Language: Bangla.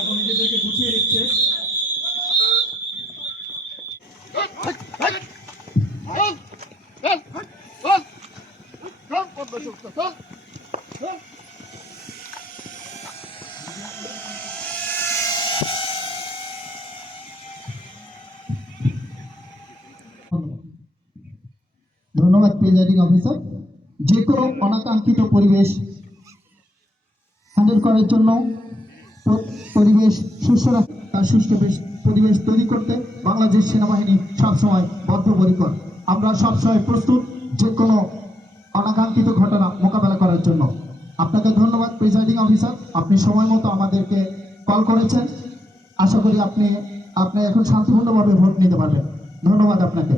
এখন নিজেদেরকে গুছিয়ে নিচ্ছে। ধন্যবাদ প্রিজাইডিং অফিসার। যে কোনো অনাকাঙ্ক্ষিত পরিবেশ হ্যান্ডেল করার জন্য পরিবেশ সুস্থ রাখতে, তার সুষ্ঠু পরিবেশ তৈরি করতে বাংলাদেশ সেনাবাহিনী সবসময় বদ্ধপরিকর। আমরা সবসময় প্রস্তুত যে কোনো অনাকাঙ্ক্ষিত ঘটনা মোকাবেলা করার জন্য। আপনাকে ধন্যবাদ প্রিজাইডিং অফিসার, আপনি সময় মতো আমাদেরকে কল করেছেন। আশা করি আপনি এখন শান্তিপূর্ণভাবে ভোট নিতে পারবেন। ধন্যবাদ আপনাকে।